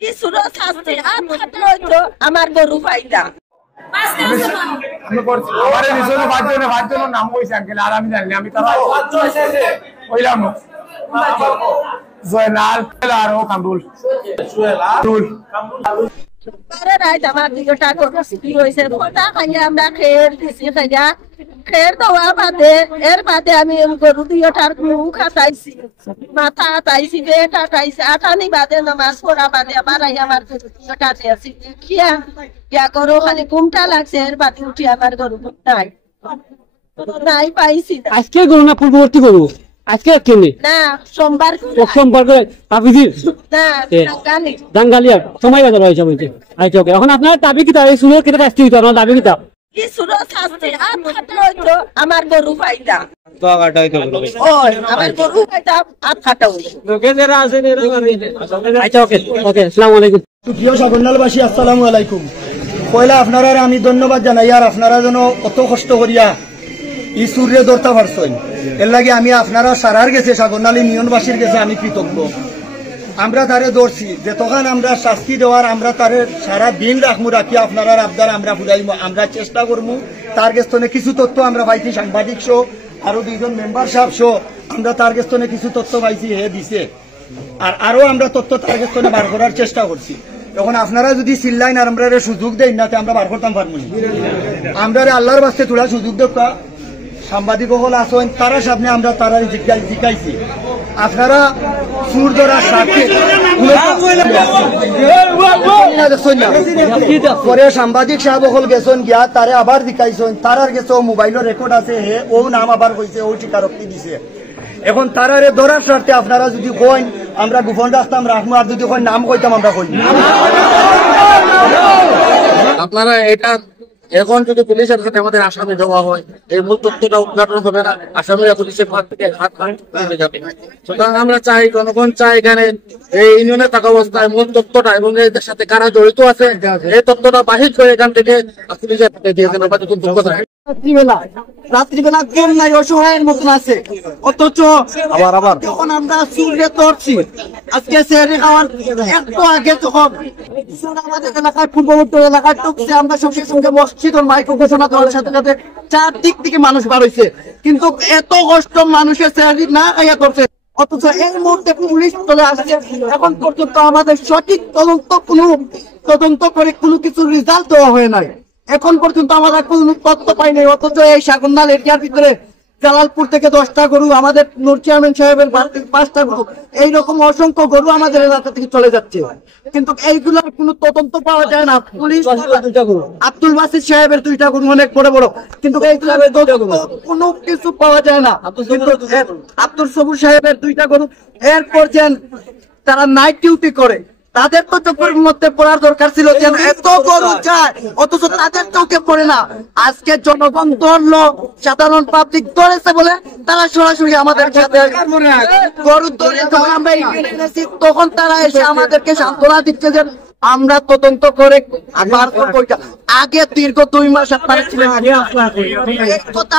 কিছুটা শাস্তি আর খাতে হইতো আমার গরু পাইতা নাম কইছে আঙ্কেল আর আমি জানি আমি তারা কইলাম জয়নাল আর ও কামরুল পরে রাত আমার দিকটা করছি কি হইছে ওটা খাইয়া আমরা খের দিছি খাইয়া খের দেওয়া বাদে এর বাদে আমি গরু দিওটার মুখ খাটাইছি মাথা আটাইছি পেট আটাইছি আটানি বাদে নামাজ পড়া বাদে আবার আমার গরু দিওটা দিয়েছি দেখিয়া ইয়া গরু খালি ঘুমটা লাগছে এর বাদে উঠি আমার গরু নাই নাই পাইছি আজকে গরু না পূর্ববর্তী গরু আজকে কেনে না সোমবার করে তাবিজির না দাঙ্গালিয়া সময় বাজার হয়েছে বলতে আচ্ছা ওকে এখন আপনার দাবি কি তাই শুরু কেটে শাস্তি হইতো আপনার দাবি কি তা কিছুটা শাস্তি আর খাতে হইতো আমার গরু পাইতা তো কাটা হইতো ওই আমার গরু পাইতা আর খাটা হইতো লোকে যারা আছেন আচ্ছা ওকে ওকে আসসালামু আলাইকুম প্রিয় সাগরনালবাসী আসসালামু আলাইকুম পয়লা আপনারা আমি ধন্যবাদ জানাই আর আপনারা যেন অত কষ্ট করিয়া এই সূর্য ধরতে পারছেন এর লাগে আমি আপনারা সারার গেছে সাগরনাল ইউনিয়নবাসীর গেছে আমি কৃতজ্ঞ আমরা তারে ধরছি যে তখন আমরা শাস্তি দেওয়ার আমরা তারে সারা দিন রাখবো রাখি আপনারা আবদার আমরা বুঝাইব আমরা চেষ্টা করবো তার গেস্তনে কিছু তথ্য আমরা পাইছি সাংবাদিক শো আরো দুইজন মেম্বার সাহেব শো আমরা তার গেস্তনে কিছু তথ্য পাইছি হে দিছে আর আরো আমরা তথ্য তার গেস্তনে বার করার চেষ্টা করছি তখন আপনারা যদি চিল্লাইন আর আমরা সুযোগ দেন না আমরা বার করতাম পারবো আমরা আল্লাহর বাস্তে তোলা সুযোগ দেখা সাংবাদিক হল আসেন তারা সামনে আমরা তারা জিজ্ঞাইছি আপনারা সুর ধরার সাথে পরে সাংবাদিক সাহেব হল গেছেন গিয়া তারে আবার জিজ্ঞাইছেন তারার গেছে মোবাইলের রেকর্ড আছে হে ও নাম আবার কইছে ও স্বীকারোক্তি দিছে এখন তারারে ধরার স্বার্থে আপনারা যদি কইন আমরা গোপন রাখতাম রাখবো আর যদি কই নাম কইতাম আমরা কই আপনারা এটা এখন যদি পুলিশের হাতে আমাদের আসামি দেওয়া হয় এই মূল তথ্যটা উদ্ঘাটন হবে না আসামিরা পুলিশের হাত থেকে হাত তুলে যাবে সুতরাং আমরা চাই জনগণ চাই এখানে এই ইউনিয়নে থাকা অবস্থায় মূল তথ্যটা এবং এর সাথে কারা জড়িত আছে এই তথ্যটা বাহির করে এখান থেকে পুলিশের হাতে দিয়েছেন রাত্রিবেলা কেউ নাই অসহায়ের মতন আছে অথচ আবার যখন আমরা সূর্যে ধরছি আজকে সেরে খাওয়ার একটু আগে তখন আমাদের এলাকায় পূর্ববর্তী এলাকায় টুকছে আমরা সঙ্গে সঙ্গে মসজিদ ও মাইক্রো ঘোষণা করার সাথে সাথে চারদিক থেকে মানুষ বার হয়েছে কিন্তু এত কষ্ট মানুষের সেরে না খাইয়া করছে অথচ এই মুহূর্তে পুলিশ চলে আসছে এখন পর্যন্ত আমাদের সঠিক তদন্ত করে কোনো কিছু রেজাল্ট দেওয়া হয় নাই এখন পর্যন্ত আমরা কোনো তথ্য পাই নাই অথচ এই সাগরনাল এরিয়ার ভিতরে জালালপুর থেকে 10টা গরু আমাদের নূর চেয়ারম্যান সাহেবের 5টা গরু এইরকম অসংখ্য গরু আমাদের এলাকা থেকে চলে যাচ্ছে কিন্তু এইগুলোর কোনো তদন্ত পাওয়া যায় না পুলিশ আব্দুল বাসির সাহেবের 2টা গরু অনেক বড় বড় কিন্তু এইগুলোর কোনো কিছু পাওয়া যায় না আব্দুল সবুর সাহেবের 2টা গরু এরপর যেন তারা নাইট ডিউটি করে তাদের তো চোখের মধ্যে পড়ার দরকার ছিল যেন এত গরু চায় অথচ তাদের চোখে পড়ে না আজকে জনগণ ধরলো সাধারণ পাবলিক ধরেছে বলে তারা সরাসরি আমাদের সাথে গরু ধরে যখন আমরা তখন তারা এসে আমাদেরকে সান্ত্বনা দিচ্ছে যে আমরা তদন্ত করে আগে দীর্ঘ 2 মাস আপনারা ছিলেন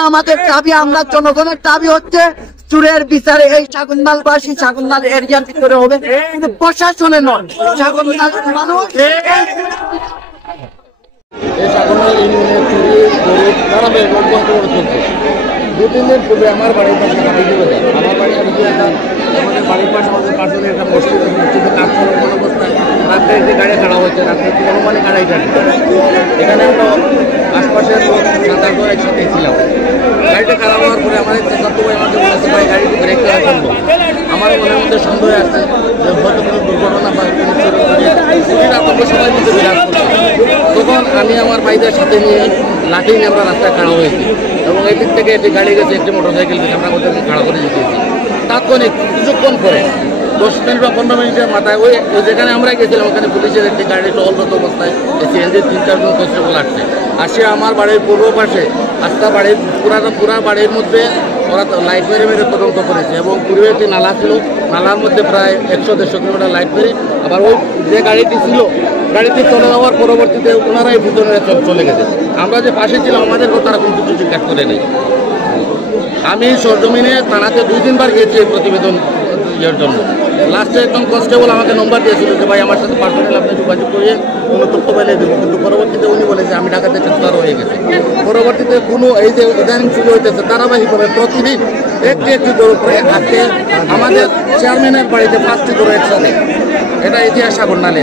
আমাদের দাবি আমরা জনগণের দাবি হচ্ছে চুরের বিচারে এই সাগরনালবাসী সাগরনাল এরিয়ার ভিতরে হবে কিন্তু প্রশাসনে নয় সাগরনাল মানুষ দু-তিন দিন পূর্বে আমার বাড়ির পাশে আমার বাড়ির পাশে আমাদের পাশে একটা মসজিদে কাজ করার অবস্থায় রাত্রে একটি গাড়ি খাড়া হচ্ছে রাত্রে মানে গাড়ি কাটছে এখানে আমরা আশপাশের লোক 7-8 একসাথে ছিলাম গাড়িটা খারাপ হওয়ার পরে আমাদের চাচাতো ভাই আমাকে বলেছে ভাই গাড়িটি ব্রেক করা সম্ভব আমার মনের মধ্যে সন্দেহ আছে যে হয়তো কোনো দুর্ঘটনা বা কোনো চুরির আতঙ্ক সবাই মধ্যে বিরাজ করছে তখন আমি আমার ভাইদের সাথে নিয়ে লাঠি নিয়ে আমরা রাস্তায় খাড়া হয়েছি এবং এই দিক থেকে একটি গাড়ি গেছে একটি মোটরসাইকেল গেছে আমরা ওদেরকে খাড়া করে দিয়েছি তাৎক্ষণিক কিছুক্ষণ পরে 10 মিনিট বা 15 মিনিটের মাথায় ওই যেখানে আমরা গেছিলাম ওখানে পুলিশের একটি গাড়ি টহলরত অবস্থায় সিএনজির 3-4 জন কনস্টেবল আসছে আসে আমার বাড়ির পূর্ব পাশে আস্তা বাড়ির পুরা বাড়ির মধ্যে ওরা লাইট মেরে তদন্ত করেছে এবং পূর্বে একটি নালা ছিল নালার মধ্যে প্রায় 100-150 কিলোমিটার লাইট মেরে আবার ওই যে গাড়িটি ছিল গাড়িটি চলে যাওয়ার পরবর্তীতে ওনারাই ভিতরে চলে গেছে আমরা যে পাশে ছিলাম আমাদেরকেও তারা কোনো কিছু জিজ্ঞাসা করে নেই আমি সরজমিনে থানাতে 2-3 বার গেছি প্রতিবেদন ইয়ের জন্য লাস্টে একজন কনস্টেবল আমাকে নম্বর দিয়েছিল যে ভাই আমার সাথে পার্সোনাল আপনি যোগাযোগ করিয়ে কোনো তথ্য পাইলে দেবো, কিন্তু পরবর্তীতে উনি বলে যে আমি ঢাকাতে ট্রান্সফার হয়ে গেছে। পরবর্তীতে কোনো এই যে ইদানিং শুরু হইতেছে ধারাবাহিকভাবে প্রতিদিন একটি দৌড় করে আজকে আমাদের চেয়ারম্যানের বাড়িতে 5টি দৌড় একসাথে, এটা ইতিহাস সাগর নালে।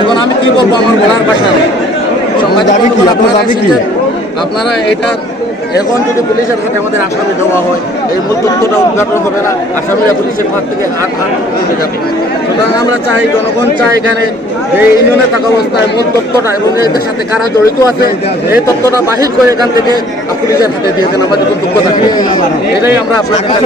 এখন আমি কি বলবো, আমার বলার ভাষা নেই। আপনারা এটা এখন যদি পুলিশের হাতে আমাদের আসামি দেওয়া হয়, এই মূল তথ্যটা উদ্ঘাটন হবে না, আসামিরা পুলিশের হাত থেকে হাত তুলে যাবে। সুতরাং আমরা চাই, জনগণ চাই এখানে এই ইউনিয়নে থাকা অবস্থায় মূল তথ্যটা এবং এদের সাথে কারা জড়িত আছে এই তথ্যটা বাহির করে এখান থেকে পুলিশের হাতে দিয়েছেন, আমাদের দুঃখ থাকবে। এটাই আমরা আপনাদের